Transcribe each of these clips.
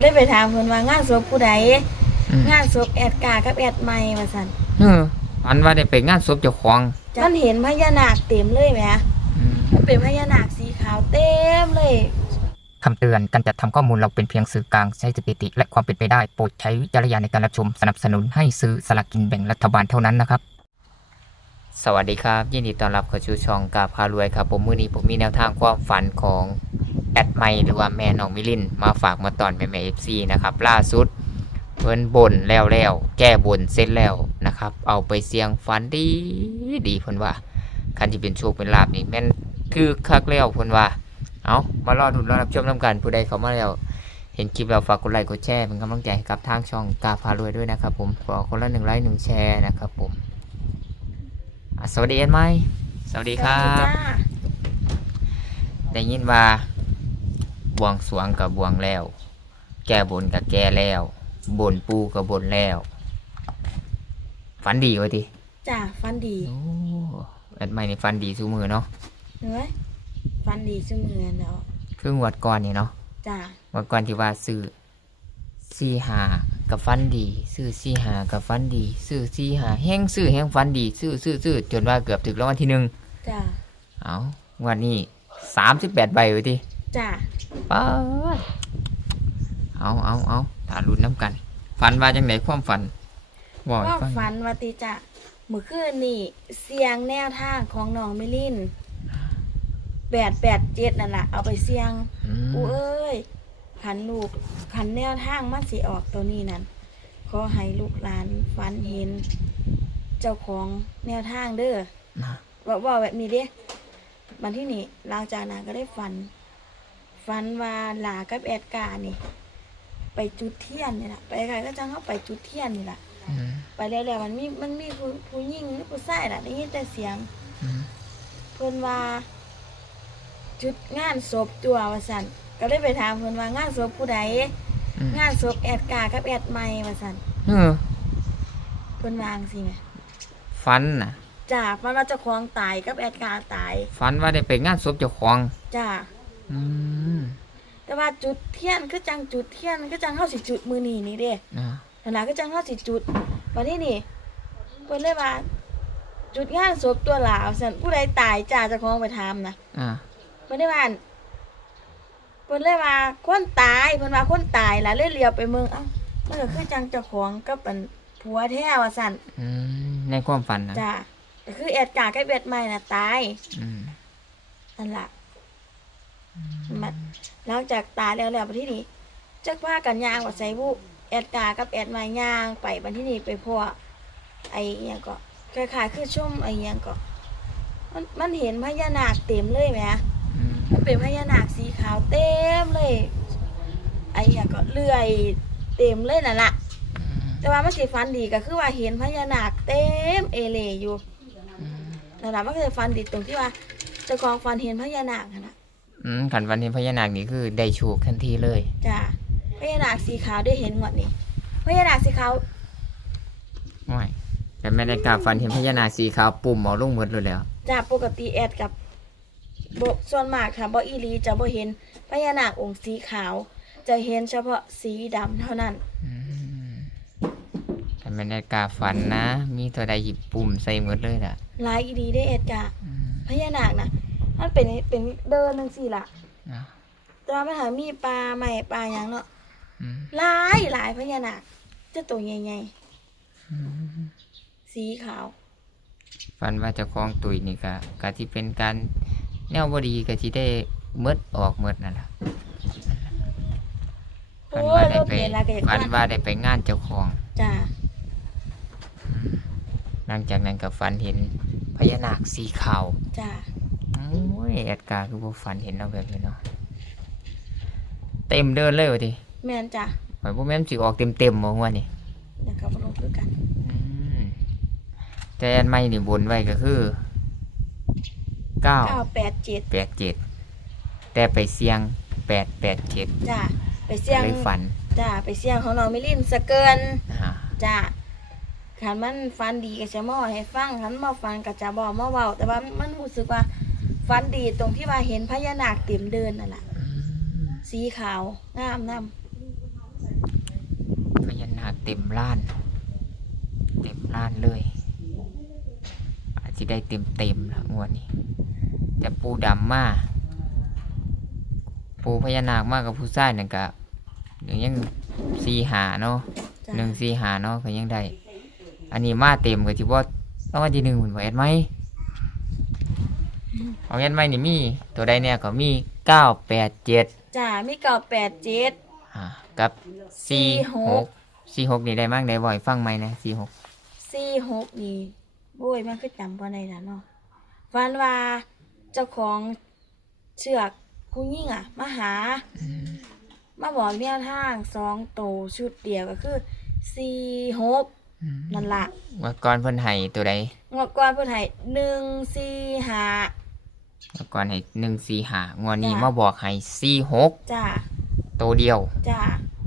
ได้ไปถามเพิ่นว่างานศพผู้ใดอืมงานศพแอดกากับแอดใหม่ว่าซั่นเออฝันว่าได้ไปงานศพเจ้าของมันเห็นพญานาคเต็มเลยแหมอืม มันเป็นพญานาคสีขาวเต็มเลย คำเตือน การจัดทำข้อมูลเราเป็นเพียงสื่อกลาง ใช้สถิติ และความเป็นไปได้ โปรดใช้วิจารณญาณในการรับชม สนับสนุนให้ซื้อสลากกินแบ่งรัฐบาลเท่านั้นนะครับ สวัสดีครับ ยินดีต้อนรับเข้าสู่ช่องกาพารวยครับ ผมมื้อนี้ผมมีแนวทางความฝันของ แอดไมหรือว่าแม่น้องมิลิน มาฝากมาตอนแม่แม่เอฟซีนะครับล่าสุดเพิ่นบ่นแล้วแล้วแก้บนเสร็จแล้วนะครับ เอาไปเสียงฝันดีดีเพิ่นว่าคันที่เป็นโชคเป็นลาบนี่แม่นคือคักแล้วเพิ่นว่าเอามารอดูรอรับชมน้ำกันผู้ใดเข้ามาแล้วเห็นคลิปเราฝากกดไลค์กดแชร์เป็นกำลังใจให้กับทางช่องกาพารวยด้วยนะครับ ผมขอคนละหนึ่งไลค์หนึ่งแชร์นะครับผมอะสวัสดีเอ็นไหมสวัสดีครัสวัสบจ้าได้ยินว่า บวงสรวงกับบวงแล้ว แก้บนกับแก้แล้วบนปูกับบนแล้ว ฝันดีวะทีจ้าฟันดีโอ้แอดไม่ในฝันดีทุกมือเนาะเห็นไหมฟันดีเสมอเนาะครึ่งวัดก่อนนี่เนาะจ้าวันก่อนที่ว่าซื้อสี่หากับฟันดีซื้อสี่หากับฟันดีซื้อสี่หาแห้งซื้อแห้งฟันดีซื้อซื้อซื้อจนว่าเกือบถึงรางวัลที่หนึ่งจ้าเอางวันนี้สามสิบแปดใบไว้ที จ้าป้าดเอาเอาเอาถาลุ้นน้ำกัน ฝันว่าจังไหนความฝันบอกให้ว่าฟังฝันว่าติจ้าเมื่อคืนนี่เสียงแนวทางของน้องมิลินแปดแปดเจ็ดนั่นแหละเอาไปเสียงอืมกูเอ้ยขันลูกขันแนวทางมันสิออกตัวนี้นั่นขอให้ลูกหลานฝันเห็น เจ้าของแนวทางเด้อนะว่าว่าแบบนี้เด้บันที่นี่หลังจากนั้นก็ได้ฝัน ฝันว่าหลากับแอดการ์นี่ ไปจุดเทียนนี่แหละไปใครก็จังเข้าไปจุดเทียนนี่แหละอืมไปแล้วแล้วมันมีมันมีผู้ผู้หญิงหรือผู้ชายล่ะได้ยินแต่เสียงอืมเพิ่นว่า จุดงานศพจัวว่าสันก็เลยไปถามเพิ่นว่างานศพผู้ใดอืมงานศพแอดกากับแอดใหม่ว่าสันเออเพิ่นวาจั่งสิแหมฝันนะจ้าฝันว่าเจ้าของตายกับแอดกาตายฝันว่าได้ไปงานศพเจ้าของจ้า อืมแต่ว่าจุดเทียนคือจังจุดเทียนคือจังเฮาสิจุดมือนี้นี่เด้นะนั่นล่ะคือจังเฮาสิจุดวันนี้นี่เพิ่นเลยว่า จุดงานศพตัวหลาวซั่นผู้ใดตายจ้าเจ้าของไปถามนะอ่าเพิ่นได้ว่าอั่นเพิ่นเลยว่าคนตายเพิ่นว่าคนตายล่ะเลยเลียวไปเมืองเอ้ามันก็คือจังเจ้าของกับอันผัวแท้ว่าซั่นอืมในความฝันนะจ้าก็คือแอดกากับแอดใหม่น่ะตาย อืม นั่นล่ะ มันหลังจากตายแล้วแล้วบัดที่นี้จักพากันย่างว่าใส่บุแอดกากับแอดใหม่ย่างไปบัดที่นี้ไปพ่อไอ้อิหยังก็คล้ายๆคือชมไอ้อิหยังก็มันมันเห็นพญานาคเต็มเลยแหมอืมมันเป็นพญานาคสีขาวเต็มเลย ไอ้อหย่างก็เลื่อยเต็มเลยนั่นแหละแต่ว่ามันสิฟันดีก็คือว่าเห็นพญานาคเต็มเอเลอยู่นั่นแหละมันก็จะฟันดีตรงที่ว่าเจ้าของฟันเห็นพญานาคนั่นนะ อืมขันวันนี้พญานาคนี่คือได้โชคทันทีเลย จ้าพญานาคสีขาวได้เห็นหมดนี่พญานาคสีขาวไม่แต่ไม่ได้กล้าฝันเห็นพญานาคสีขาวปุ่มเอาลงหมดเลยแล้วจากปกติแอดกับบส่วนมากค่ะบ่อีหลีจะบ่เห็นพญานาคองค์สีขาว จะเห็นเฉพาะสีดำเท่านั้น อืมแต่ไม่ได้กล้าฝันนะ มีตัวใดหยิบปุ่มใส่หมดเลยล่ะ หลายอีดีได้เอ็ดกะอืมพญานาคนะ มันเป็นเป็นเดินนังสี่ละนะแต่ว่ามันหามีปลาใหม่ปลาหยังเนาะอืมหลายหลายพญานาคเจะตัวใหญ่อืมๆสีขาว ฝันว่าเจะคล้าของตุยนี่ก็ก็ที่เป็นการแนวบดีก็ที่ได้เมดออกเมดนั่นแหละโอ้ฝันยว่ารได้ถไปเมล์ลาเกตฝันว่าได้ไปงานเจ้าของ จ้าหลังจากนั้นก็ฝันเห็นพญานาคสีขาว จ้า โอ้ยแอดการ์คือบ่ฝันเห็นเอาแบบนี้เนาะเต็มเดินเลยวะดิแม่นจ้าหมายพวกแม่นสิออกเต็มเต็มๆบ่ว่านี่เดี๋ยวเขามาลงคือกัน อืมแต่อันไม่นี่บนไว้ก็คือเก้าเก้าแปดเจ็ดแปดเจ็ดแต่ไปเสียงแปดแปดเจ็ดจ้าไปเสี่ยง เลยฝันจ้าไปเสี่ยงของน้องมิลินสะเกิน อ่าจ้าขันมันฟันดีก็จะมอให้ฟังขันมาฟันก็จะบอกมาเว้าแต่ว่ามันรู้สึกว่า ฟันดีตรงที่ว่าเห็นพญานาคเต็มเดินนั่นแหละอืมสีขาวงามน้เต็มล้าน เต็มล้านเลย อาจจะได้เต็มเต็มๆละงวดนี้แต่ปูดำมาปูพญานาคมากกับผู้ชายนั่นก็ยังสีหาเนาะจ้ะหนึ่งสีหาเนาะก็ยังได้ อันนี้มาเต็มก็ที่ว่าต้องวันที่หนึ่งเหมือนว่าแอดไหม ของแอดไหมนี่มี ตัวใดเนี่ยก็มีเก้าแปดเจ็ดจ้ามีเก่าแปดเจ็ด อ่ากับสี่หกสี่หกนี่ได้มากได้บ่อยฟังไหมนะสี่หกสี่หกนี่โบ้ยมันคือจำบ่ได้แล้วเนาะฟันว่าเจ้าของเชือกผู้ยิ่งอะ มาหา มาบอกแนวทางสองโตวชุดเดียวก็คือสี่หกนั่นละว่าก่อนเพิ่นให้ตัวใดงวดก่อนเพื่อนให้หนึ่งสี่ห้า ว่าก่อนให้หนึ่งสี่หางวดนี้จ้ะ มาบอกให้สี่หกจ้าตัวเดียว จ้า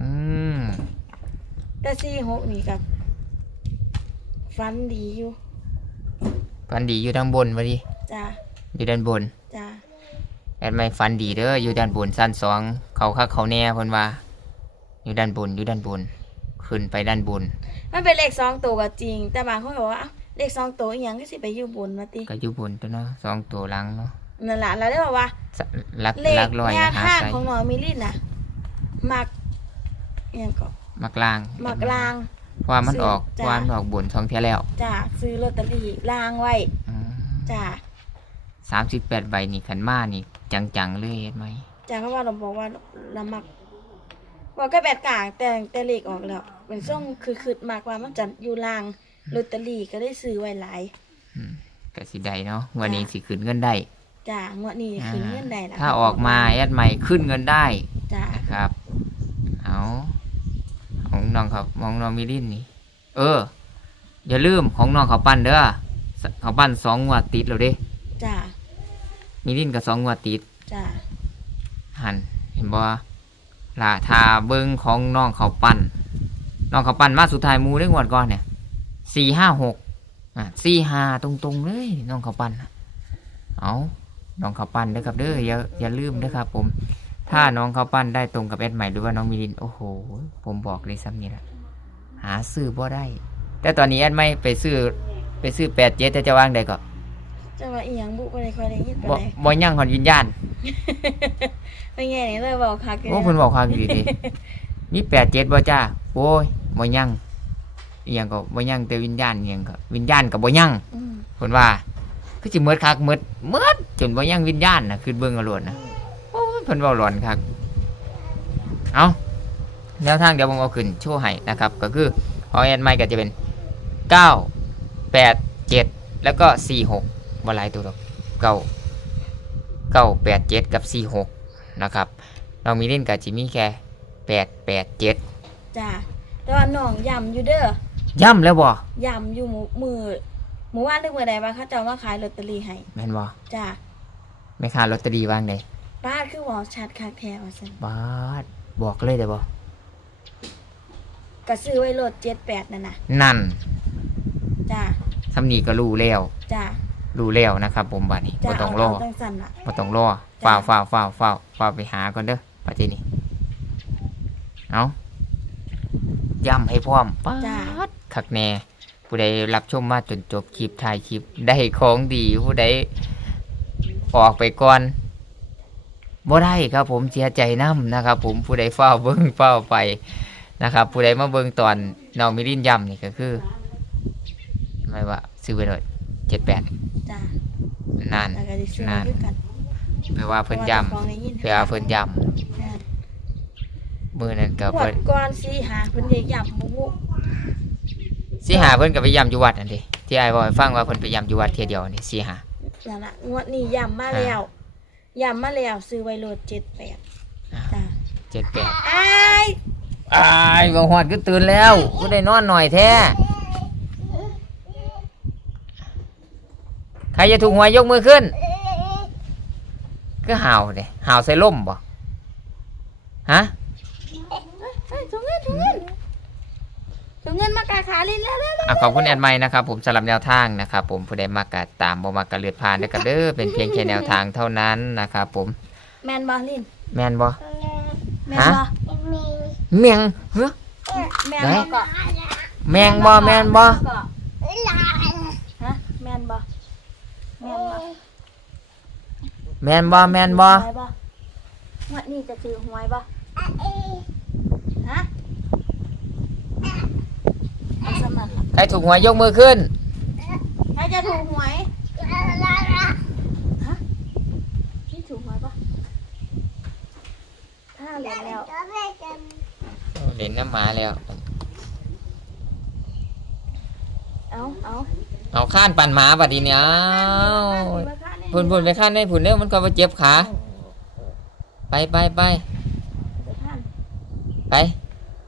อืมแต่สี่หกนี่กับฟันดีอยู่ฟันดีอยู่ด้านบนวะดิจ้าอยู่ด้านบน จ้าแอดไม่ฟันดีเด้ออยู่ด้านบนสั้นสองเขาคักเขาแน่เพิ่นว่า อยู่ด้านบนอยู่ด้านบน ขึ้นไปด้านบน มันเป็นเลขสองตัวก็จริง แต่บางคนก็บอกว่าเอ้า เลขสองตัวอหย่างก็สิไปอยู่บนมาติก็อยู่บนตัวเนาะสองตัวหลังเนาะนั่นแหละเราได้บอกว่าสลักเลลัขกลอยแนนะวหาทางใส่ของน้องมิลินน่ะมักอหย่างก็มักล่างมักลางว่ามันออกจ้ะว่ามันออกบนสองเที่ยแล้วจ้าซื้อลอตเตอรี่ลางไว้จ้าสามสิบแปดใบนี่ขันมานี่ จังๆเลยเห็นไหมจ้าเพราะว่าเราบอกว่าเรามักบอกก็แบบกลางแต่แต่เลขออกแล้วเป็นช่วงคือคืดมากว่ามันจะอยู่ลาง ลอตเตอรี่ก็ได้ซื้อไว้หลายอืมก็สิได้เนาะวันนี้จ้ะสิขึ้นเงินได้จ้างวดนี้คืนเงินได้ละถ้าออกมาแอดใหม่ขึ้นเงินได้จ้านะครับเอาของน้องเขาของน้องมิลินนี่ เออ อย่าลืมของน้องเขาปั้นเด้อสเขาปั้นสองงวดติดแล้วเด้จ้ามิลินกับสองงวดติดจ้าหันเห็นบ่ล่ะทาเบิ้งของน้องเขาปั้นน้องเขาปั้นมาสุดท้ายหมูได้งวดก่อนเนี่ย สี่ห้าหกอะสี่ห้าตรงๆเลยน้องเขาปั้นน่ะเอาน้องเขาปั้นเด้อครับเด้ออย่าอย่าลืมเด้อครับผม ถ้าน้องเขาปั้นได้ตรงกับแอดใหม่หรือว่าน้องมิลินโอ้โห ผมบอกเลยซ้ำนี่แหละหาซื้อบ่ได้ แต่ตอนนี้แอดไม่ไปซื้อไปซื้อแปดเจ็ดแต่จะวางได้ก็จะว่าอีหยังบุบ่ได้ค่อยได้ยินปานบ่ใดบ่ยั่งหอนวิญญาณไม่แง่นี่เลยบอกคักอยู่โอ้เพิ่นบอกความดีดีมีแปดเจ็ดบ่จ้าโอ้ยบ่ยั่ง อีหยังก็บ่ยั่งแต่วิญญาณอีหยังก็วิญญาณก็บ่ยั่งอืมเพิ่นว่าคือสิเมิดคักเมิดเมิดจนบ่ยั่งวิญญาณน่ะคือเบิ่งเอาโลดนะโอ้ยเพิ่นเว้าหลอนคักเอาแนวทางเดี๋ยวผมเอาขึ้นโชว์ให้นะครับ ก็คือของแอนไมค์ก็จะเป็น 9 8 7 แล้วก็ 4 6บ่หลายตัวดอก9 9 8 7กับ 4 6นะครับ เรามีเล่นกับจิมีแค่8 8 7 จ้าแต่ว่าน้องย่ำอยู่เด้อ ย่ำแล้วบ่ย่ำอยู่หมู่มือหมู่ว่านนึกมื้อใดว่าเขาเจ้ามาขายลอตเตอรี่ให้แม่นบ่จ้าแม่ค้าลอตเตอรี่วางไดป้าดคือบอกชัดคักแท้ว่าซั่นบาดบอกเลยได้บ่ก็ซื้อไว้โลด78นั่นน่ะนั่นจ้าสำนีก็รู้แล้วจ้ารู้แล้วนะครับผมบัดนี้จ้าบ่ต้องเอารอเอาจังซั่นน่ะบ่ต้องรอจ้ะ ฝ้าวฝ้าวฝ้าวฝ้าวฝ้าวไปหาก่อนเด้อปัจจุนี้เอาย้ำให้พร้อมป๊าจ้าด คักแน่ผู้ใดรับชมมาจนจบคลิปถ่ายคลิปได้ของดีผู้ใดออกไปก่อนบ่ได้ครับผมเสียใจน้ำนะครับ ผมผู้ใดเฝ้าวเบิ้งเฝ้าวไปนะครับ ผู้ใดมาเบิ้งตอนน้องมิรินย้ำนี่ก็คือไม่ว่าซื้อไปเลยเจ็ดแปดจ้านั่นแล้วก็สิซื้อนั่นด้วยกันแปลว่าเพิ่นพย้ราะว่าเจ้าของได้ยินำแปลว่าเพิ่นย้จ้าำมือนั้นก็หวเพิ่ดนก่อนสิหาเพิ่นได้ย่ำบ่บุ สิหาเพิ่นก็ไปย้ำอยู่วัดนั่นดิที่ไอ้ายบอกให้ฟังว่าเพิ่นไปย้ำอยู่วัดเที่ยเดียวนี่สิหานั่นล่ะงวดนี้ย่ำมาแล้วย่ำมาแล้วซื้อไว้โลด78จ้าเจ็ดแปดอ้ายอายบ่ฮอดก็ตื่นแล้วกูได้นอนหน่อยแท้ใครจะถูกหวยยกมือขึ้นก็ห่าวเด้ห่าวใส่ล่มบ่ฮะ เอ้ยถุงเงินถุงเงิน ถุงเงินมากาขาลินแล้วแล้วแล้วอะขอบคุณแอดไมค์นะครับผมสำหรับแนวทางนะครับผมผู้ใดมากกะตามบ่มากกะเลือดผ่านนะครับเด้อเป็นเพียงแค่แนวทางเท่านั้นนะครับผมแมนบอลินแม่นบ่แมนบอเมียงเฮ้อแม่นไหนบ่ก็แมงบ่แมนบ่ฮะแม่นบ่แม่นบ่แมนบ่แมนบ่หวยบ่งวดนี้จะถือหวยบ่ฮะเอา สมันล่ะใครถูกหวยยกมือขึ้น ใครจะถูกหวยฮะพี่ถูกหวยปะถ้าเรียนแล้วเล่นน้ำหมาแล้ว เอาเอาเอาข้านปั่นหมาบัดนี้เนี่ยพุ่นพุ่นไปข้านได้พุ่นเด้อมันก็มาเจ็บขา ไปไปไปไป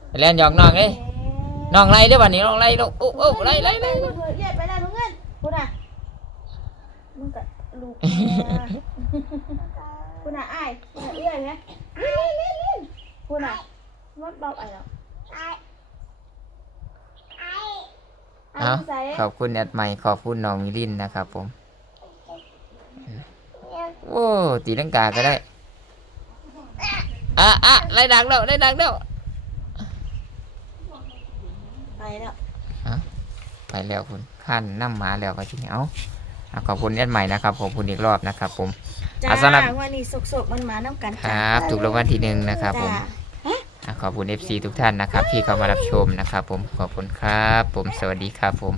ไปเล่นหยอกน้องเอ้ย น้องไล่เด้อบัดนี้น้องไล่ลูกอุ๊บอุ๊บไล่ไล่ไล่เรียกไปแล้วทุกเงินคุณอะมึงกับลูกคุณอะอ้ายคุณอะเอื้อยไหมเล่นเล่นเล่นคุณอะรถเบาไอ้แล้วไอ้เอาขอบคุณแอดใหม่ขอบคุณน้องมิลินนะครับผมโอ้ตีลังกาก็ได้อะอะไล่ดังแล้วไล่ดังแล้ว ไป แล้วไปแล้วคุณขั้นน้ำหมาแล้วก็ทีนี้เอาเอาขอบคุณแอดใหม่นะครับขอบคุณอีกรอบนะครับ ผมจ้าอะสำหรับวันนี้สกๆมันมาน้ำกันคจ้ารับถูกรางวัลที่หนึ่งนะครับ ผมจ้าอะขอบคุณ FC ทุกท่านนะครับ ที่เข้ามารับชมนะครับ ผมขอบคุณครับ ผมสวัสดีครับผม